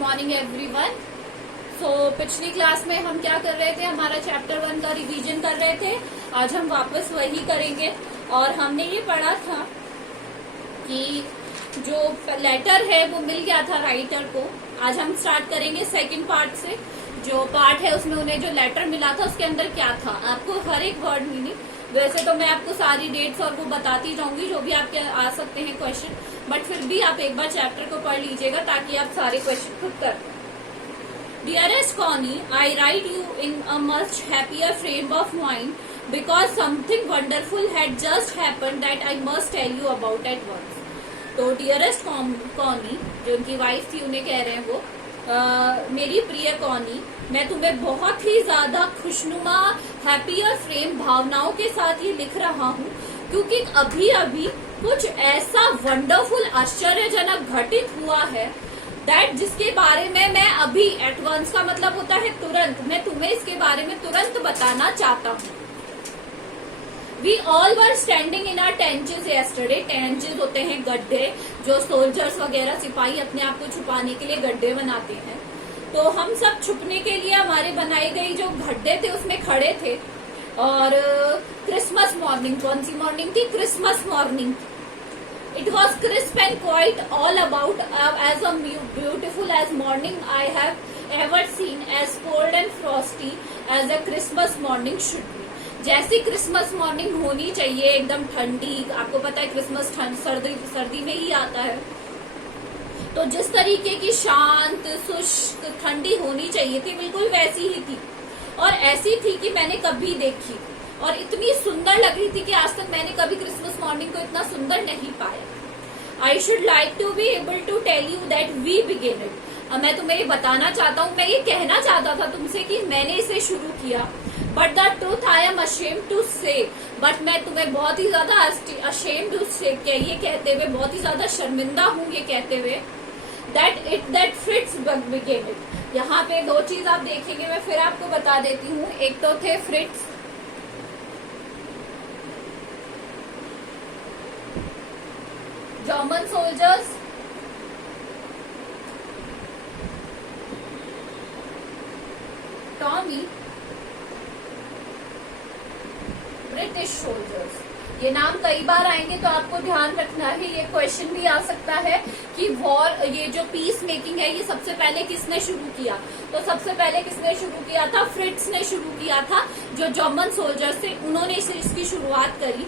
Morning everyone. पिछली class में हम क्या कर रहे थे, हमारा चैप्टर 1 का रिवीजन कर रहे थे। आज हम वापस वही करेंगे और हमने ये पढ़ा था कि जो लेटर है वो मिल गया था राइटर को। आज हम स्टार्ट करेंगे सेकंड पार्ट से। जो पार्ट है उसमें उन्हें जो लेटर मिला था उसके अंदर क्या था, आपको हर एक वर्ड मीनिंग, वैसे तो मैं आपको सारी डेट्स और वो बताती जाऊंगी जो भी आपके आ सकते हैं क्वेश्चन, बट फिर भी आप एक बार चैप्टर को पढ़ लीजिएगा ताकि आप सारे क्वेश्चन खुद कर। Dearest Connie, I write you in a much happier frame of mind because something wonderful had just happened that I must tell you about at once. तो डियरेस्ट कॉनी, जो उनकी वाइफ थी, उन्हें कह रहे हैं वो, मेरी प्रिय कॉनी, मैं तुम्हें बहुत ही ज्यादा खुशनुमा हैप्पियर फ्रेम भावनाओं के साथ ये लिख रहा हूँ क्योंकि अभी अभी कुछ ऐसा वंडरफुल आश्चर्यजनक घटित हुआ है दैट जिसके बारे में मैं अभी एट वंस का मतलब होता है तुरंत, मैं तुम्हें इसके बारे में तुरंत बताना चाहता हूँ। We all were standing in our trenches yesterday. Trenches होते हैं गड्ढे, जो सोल्जर्स वगैरह सिपाही अपने आप को छुपाने के लिए गड्ढे बनाते हैं। तो हम सब छुपने के लिए हमारे बनाए गए जो गड्ढे थे उसमें खड़े थे। और क्रिसमस मॉर्निंग, कौन सी मॉर्निंग थी? Christmas morning. It was crisp and quite all about as a beautiful as morning I have ever seen, as cold and frosty as a Christmas morning should be. जैसी Christmas morning होनी चाहिए, एकदम ठंडी, आपको पता है Christmas सर्दी में ही आता है, तो जिस तरीके की शांत शुष्क ठंडी होनी चाहिए थी बिल्कुल वैसी ही थी। और ऐसी थी कि मैंने कभी देखी और इतनी सुंदर लग रही थी कि आज तक मैंने कभी क्रिसमस मॉर्निंग को इतना सुंदर नहीं पाया। I should like to be able to tell you that we begin it. मैं तुम्हें ये बताना चाहता हूँ, मैं ये कहना चाहता था तुमसे कि मैंने इसे शुरू किया, but the truth I am ashamed to say, but मैं तुम्हें बहुत ही ज्यादा अशेम्ड टू से ये कहते हुए, बहुत ही ज्यादा शर्मिंदा हूँ ये कहते हुए, दैट फ्रिट्ज बिगिन इट। यहाँ पे दो चीज आप देखेंगे, मैं फिर आपको बता देती हूँ। एक तो थे Fritz, German soldiers, Tommy, British soldiers. ये नाम कई बार आएंगे तो आपको ध्यान रखना है, ये क्वेश्चन भी आ सकता है कि वॉर, ये जो पीस मेकिंग है ये सबसे पहले किसने शुरू किया। तो सबसे पहले किसने शुरू किया था? फ्रिट्ज ने शुरू किया था, जो जर्मन सोल्जर्स थे उन्होंने इसकी शुरुआत करी।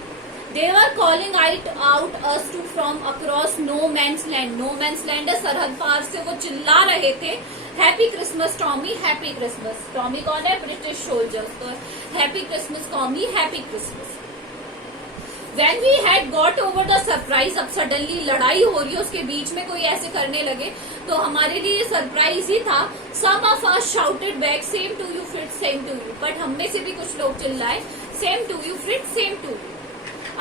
They were calling out us to from across no man's land. No man's land है सरहद पार से, वो चिल्ला रहे थे happy Christmas Tommy, happy Christmas. Tommy कौन है? British soldiers. तो happy Christmas Tommy, happy Christmas. When we had got over the surprise, अब सडनली लड़ाई हो रही है, उसके बीच में कोई ऐसे करने लगे तो हमारे लिए सरप्राइज ही था। Some of us shouted back, same to you Fritz, same to you। But हम में से भी कुछ लोग चिल्लाए same to you Fritz, same to you।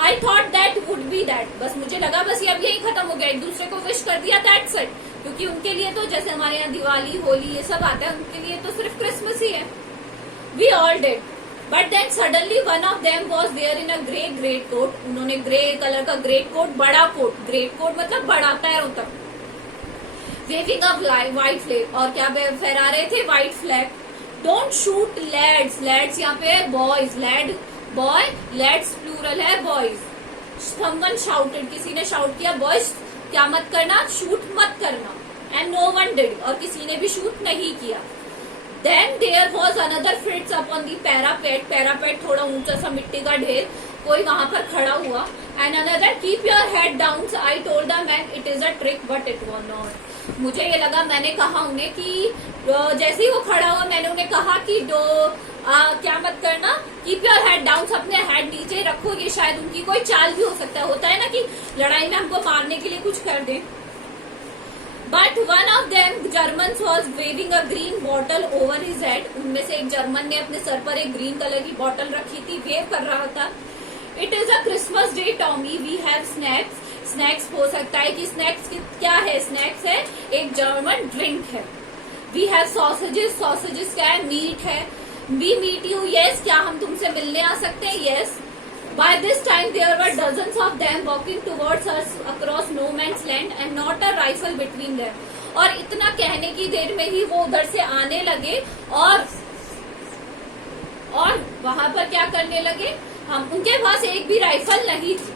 I thought that would be that। बस मुझे लगा बस ये अब यही खत्म हो गया, एक दूसरे को विश कर दिया, that's it। क्योंकि उनके लिए तो जैसे हमारे यहाँ दिवाली, होली ये सब आता है, उनके लिए तो सिर्फ क्रिसमस ही है। We all did, but then suddenly one of them was there in a grey great coat। उन्होंने ग्रे कलर का ग्रेट कोट, बड़ा कोट, ग्रेट कोट मतलब बड़ा, पैरों तक, waving a white flag, और क्या फहरा रहे थे? White flag. Don't shoot lads, lads यहाँ पे है boys, lad boy, lads plural है बॉयज। someone shouted, किसी ने शाउट किया, बॉयज क्या मत करना, शूट मत करना। and no one did, और किसी ने भी शूट नहीं किया। then there was another fritz upon the parapet, parapet थोड़ा ऊंचा सा मिट्टी का ढेर, कोई वहां पर खड़ा हुआ। and another keep your head down, I told the man it is a trick but it was not। मुझे ये लगा, मैंने कहा उन्हें कि जैसे ही वो खड़ा हुआ मैंने उन्हें कहा कि क्या मत करना, कीप योर हेड डाउन, अपने हेड नीचे रखो। ये शायद उनकी कोई चाल भी हो सकता है, होता है ना कि लड़ाई में हमको मारने के लिए कुछ कर दे। But one of them German was waving a green bottle over his head. उनमें से एक जर्मन ने अपने सर पर एक ग्रीन कलर की बॉटल रखी थी, वेव कर रहा था। It is a Christmas day Tommy, we have snacks. Snacks हो सकता है कि स्नैक्स क्या है? स्नैक्स है एक जर्मन ड्रिंक है। वी हैव सॉसेजेस, सॉसेजेस क्या है? मीट है। वी मीट यू, यस, क्या हम तुमसे मिलने आ सकते हैं? Yes. By this time there were dozens of them walking towards us across no man's land and not a rifle between them. और इतना कहने की देर में ही वो उधर से आने लगे और वहां पर क्या करने लगे, हम उनके पास एक भी राइफल नहीं थी।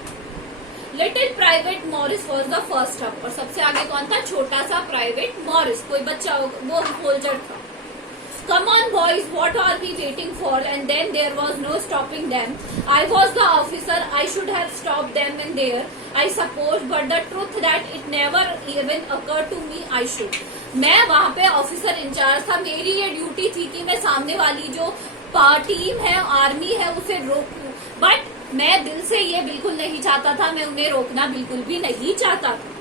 Little private Morris was the first up, और सबसे आगे कौन था, छोटा सा प्राइवेट मॉरिस, कोई बच्चा वो सोल्जर था। Come on boys, what are we waiting for? And then there was no stopping them. I was the officer, I should have stopped them in there, I suppose, but the truth that it never even occurred to me I should. मैं वहाँ पे officer in charge था, मेरी ये duty थी कि मैं सामने वाली जो टीम है, आर्मी है, उसे रोकूं, बट मैं दिल से ये बिल्कुल नहीं चाहता था, मैं उन्हें रोकना बिल्कुल भी नहीं चाहता था।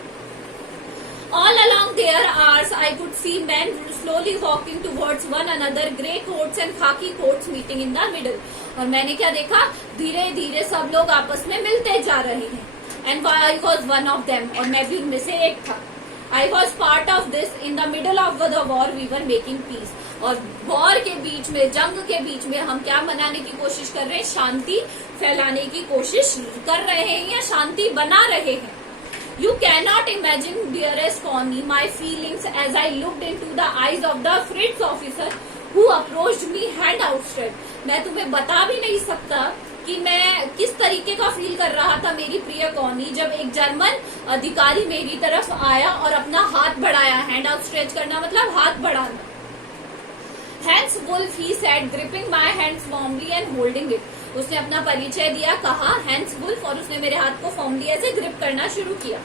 All along their hours, I could see men slowly walking towards one another, grey coats and khaki coats meeting in the middle. और मैंने क्या देखा, धीरे धीरे सब लोग आपस में मिलते जा रहे हैं। And I was one of them, और मैं भी उनमें से एक था। I was part of this. In the middle of the war, we were making peace. और वॉर के बीच में, जंग के बीच में हम क्या मनाने की कोशिश कर रहे हैं, शांति फैलाने की कोशिश कर रहे हैं या शांति बना रहे हैं। You cannot imagine, dearest Connie, my feelings as I looked into the eyes of the Fritz officer who approached me hand outstretched. मैं तुम्हें बता भी नहीं सकता कि मैं किस तरीके का फील कर रहा था मेरी प्रिय कॉनी, जब एक जर्मन अधिकारी मेरी तरफ आया और अपना हाथ बढ़ाया। हैंड आउटस्ट्रेच करना मतलब हाथ बढ़ाना। Hans Wolf, he said, gripping my hands warmly and holding it. उसने अपना परिचय दिया, कहा हैंस वुल्फ, और उसने मेरे हाथ को फॉर्मली ऐसे ग्रिप करना शुरू किया।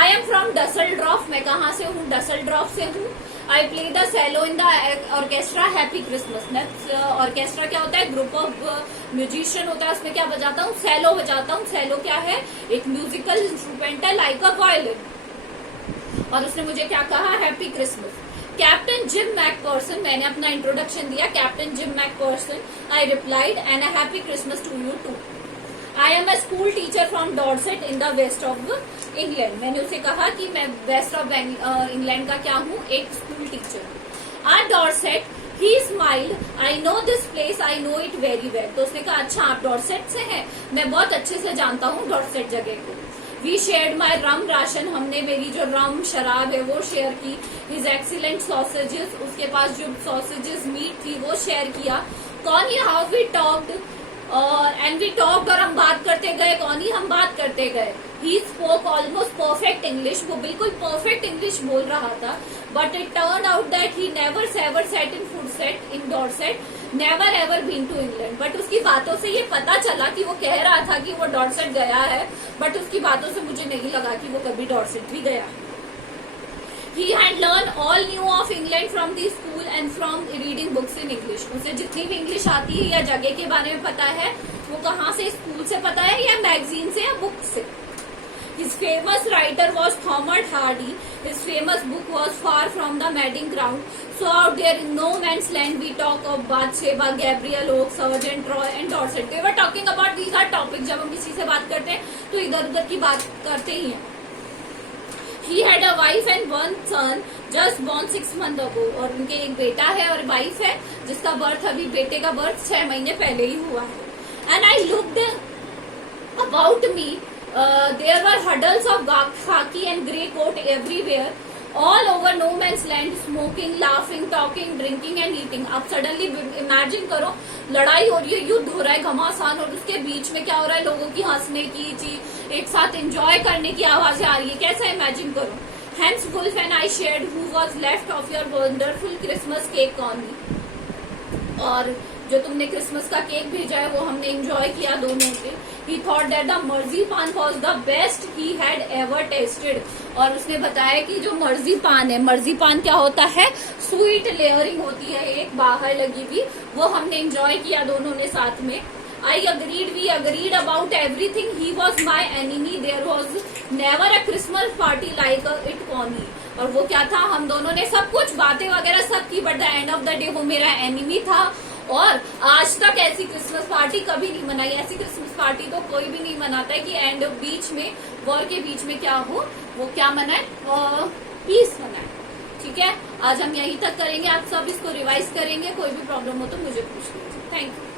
आई एम फ्रॉम डसलड्रॉफ, मैं कहाँ से हूँ, डसलड्रॉफ से हूँ। I play the cello in the orchestra, happy Christmas. मैं ऑर्केस्ट्रा क्या होता है, ग्रुप ऑफ म्यूजिशियन होता है, उसमें क्या बजाता हूँ, सेलो बजाता हूँ। सेलो क्या है, एक म्यूजिकल इंस्ट्रूमेंट है लाइक अ वायलिन। और उसने मुझे क्या कहा, happy Christmas. Captain Jim Macpherson, मैंने अपना इंट्रोडक्शन दिया, captain Jim Macpherson. I replied, and a happy Christmas to you too. I am a school teacher from Dorset in the west of England. मैंने उसे कहा कि मैं वेस्ट ऑफ इंग्लैंड का क्या हूँ, एक school teacher. Ah Dorset, he smiled, I know this place, I know it very well. तो उसने कहा, अच्छा आप डॉर्सेट से हैं, मैं बहुत अच्छे से जानता हूँ डॉर्सेट जगह को। We shared my rum ration, हमने मेरी जो रम शराब है वो शेयर की। हिज एक्सीलेंट सॉसेजेस, उसके पास जो सॉसेजेस मीट थी वो शेयर किया। Connie, how we talked and we talked, और हम बात करते गए, कॉनी हम बात करते गए। He spoke almost perfect English, वो बिल्कुल परफेक्ट इंग्लिश बोल रहा था। But it turn out that he never ever set in foot set in Dorset, never ever been to England. But उसकी बातों से ये पता चला कि वो कह रहा था कि वो डॉर्सेट गया है, बट उसकी बातों से मुझे नहीं लगा कि वो कभी डॉर्सेट भी गया। He had learned all new of England from the school and from reading books in English. उसे जितनी भी इंग्लिश आती है या जगह के बारे में पता है, वो कहाँ से, स्कूल से पता है या मैगजीन से या बुक से। His famous writer was Thomas Hardy. His famous book was Far from the Madding Ground. So out there in no man's land we talk of Bathsheba, Gabriel Oak, Sergeant Roy and Dorset. They were talking about these are topics. जब हम किसी से बात करते हैं तो इधर उधर की बात करते ही हैं। He had a wife and one son just born 6 months ago. और उनके एक बेटा है और वाइफ है जिसका बर्थ, अभी बेटे का बर्थ 6 महीने पहले ही हुआ है। And I looked about me. There were huddles of khaki and grey coat everywhere, all over no man's land, smoking, laughing, talking, drinking and eating. अब सडनली इमेजिन करो, लड़ाई हो रही है, युद्ध हो रहा है घमासान, और उसके बीच में क्या हो रहा है, लोगों की हंसने की चीज, एक साथ एंजॉय करने की आवाजें आ रही है। कैसा इमेजिन करो। Hans Wolf and I shared who was left of your wonderful Christmas cake on me. और जो तुमने क्रिसमस का केक भेजा है वो हमने एंजॉय किया दोनों के। He thought that the मर्जीपान was the best he had ever tasted. और उसने बताया कि जो मर्जीपान है, मर्जीपान क्या होता है, स्वीट लेयरिंग होती है एक बाहर लगी हुई, वो हमने एंजॉय किया दोनों ने साथ में। I agreed, we agreed about everything. He was my enemy. There was never a Christmas party like it Connie. और वो क्या था, हम दोनों ने सब कुछ बातें वगैरह सब की, but the end of the day वो मेरा एनिमी था। और आज तक ऐसी क्रिसमस पार्टी कभी नहीं मनाई। ऐसी क्रिसमस पार्टी तो कोई भी नहीं मनाता है कि एंड बीच में, वॉर के बीच में क्या हो, वो क्या मनाए, पीस मनाए। ठीक है, आज हम यहीं तक करेंगे, आप सब इसको रिवाइज करेंगे। कोई भी प्रॉब्लम हो तो मुझे पूछ लीजिए। Thank you.